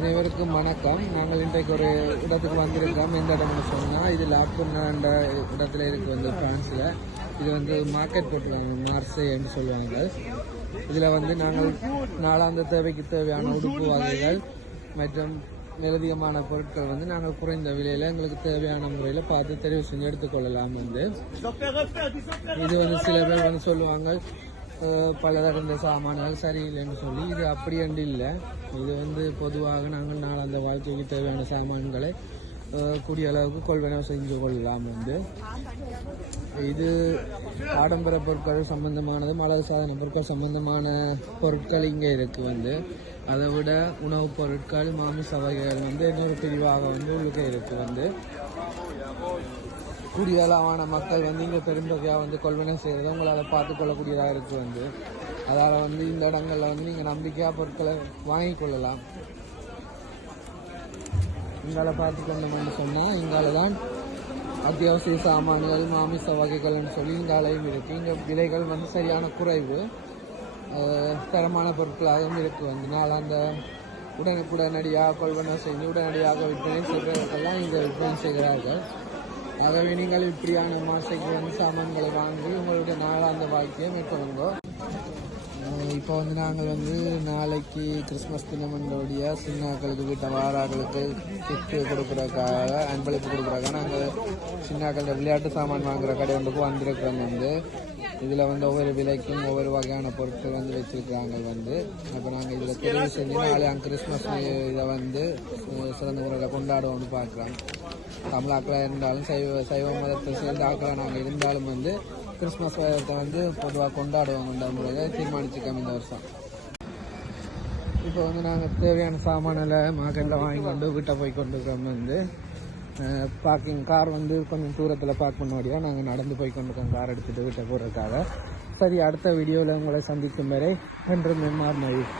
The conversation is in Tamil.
அனைவருக்கும் வணக்கம். நாங்கள் இன்றைக்கு ஒரு இடத்துக்கு வந்திருக்கோம். எந்த இடம்னு சொன்னால் இது லாப்புர்னான்ற இடத்துல இருக்குது வந்து பிரான்ஸில். இது வந்து மார்க்கெட் போட்டுருக்காங்க, மார்சேன்னு சொல்லுவாங்க. இதில் வந்து நாங்கள் நாளாந்த தேவைக்கு தேவையான உடுப்பு வகைகள் மற்றும் நிலவியமான பொருட்கள் வந்து நாங்கள் குறைந்த விலையில் எங்களுக்கு தேவையான முறையில் பார்த்து தெரிவு செஞ்சு எடுத்துக்கொள்ளலாம். வந்து இது வந்து சில பேர் வந்து சொல்லுவாங்க பலதடந்த சாமான்கள் சரியில்லைன்னு சொல்லி. இது அப்படி அண்டு இல்லை. இது வந்து பொதுவாக நாங்கள் நாளாந்த வாழ்க்கைக்கு தேவையான சாமான்களை கூடிய அளவுக்கு கொள்வனவு செஞ்சு கொள்ளலாம். வந்து இது ஆடம்பர பொருட்கள் சம்பந்தமானது, அழகு சாதன பொருட்கள் சம்பந்தமான பொருட்கள் இங்கே இருக்குது. வந்து அதை விட உணவுப் பொருட்கள், மாமிச வகைகள் வந்து இன்னொரு பிரிவாக வந்து உள்ளுக்கே இருக்குது. வந்து கூடியளவான மக்கள் வந்து இங்கே பெருந்தொகையாக வந்து கொள்வனவு செய்கிறத உங்களால் பார்த்து கொள்ளக்கூடியதாக இருக்குது. வந்து அதால் வந்து இந்த இடங்களில் வந்து நீங்கள் நம்பிக்கையாக பொருட்களை வாங்கி கொள்ளலாம். இங்கால பார்த்து கொண்டோம்னு சொன்னால் இங்கால தான் அத்தியாவசிய சாமான்கள், மாமிச வகைகள்னு சொல்லி இங்காலையும் இருக்குது. இங்கே விலைகள் வந்து சரியான குறைவு, தரமான பொருட்களாகவும் இருக்குது. வந்து நாளாந்த உடனடியாக கொள்வனவு செஞ்சு உடனடியாக விற்பனை செய்கிறவர்களெல்லாம் இங்கே விற்பனை செய்கிறார்கள். ஆகவே நீங்கள் இப்படியான மாசைக்கு வந்து சாமான்களை வாங்கி உங்களுடைய நாளாந்த வாழ்க்கையை மேற்கொள்ளுங்க. இப்போ வந்து நாங்கள் வந்து நாளைக்கு கிறிஸ்மஸ் தினமன்றோடைய சின்னாக்களுக்கு வீட்டை வாராக்களுக்கு கிஃப்ட் கொடுக்குறதுக்காக, அன்பளிப்பு கொடுக்குறதுக்காக நாங்கள் சின்னாக்களோட விளையாட்டு சாமான் வாங்குகிற கடை ஒன்றுக்கு வந்திருக்கிறோம். வந்து இதில் வந்து ஒவ்வொரு விலைக்கும் ஒவ்வொரு வகையான பொருட்கள் வந்து வச்சுருக்காங்க. வந்து அப்போ நாங்கள் இதில் தெரிவு செஞ்சு நாளைக்கு கிறிஸ்மஸ் இதை வந்து சிறந்த முறையில் கொண்டாடுவோம்னு பார்க்குறோம். தமிழாக்களாக இருந்தாலும் சைவ மதத்தை சேர்ந்த ஆக்களாக நாங்கள் இருந்தாலும் வந்து கிறிஸ்மஸ் விரதத்தை வந்து பொதுவாக கொண்டாடுவோம்ன்ற முறையை தீர்மானிச்சுக்கோம் இந்த வருஷம். இப்போ வந்து நாங்கள் தேவையான சாமானில் மார்க்கெட்டில் வாங்கி கொண்டு வீட்டை போய் கொண்டுக்கிறோம். வந்து பார்க்கிங் கார் வந்து கொஞ்சம் தூரத்தில் பார்க் பண்ண நாங்கள் நடந்து போய் கொண்டுருக்கோம் கார் எடுத்துகிட்டு வீட்டை போடுறதுக்காக. சரி, அடுத்த வீடியோவில் உங்களை சந்திக்கும் வரை என்றும் எம்ஆர் நவீன்.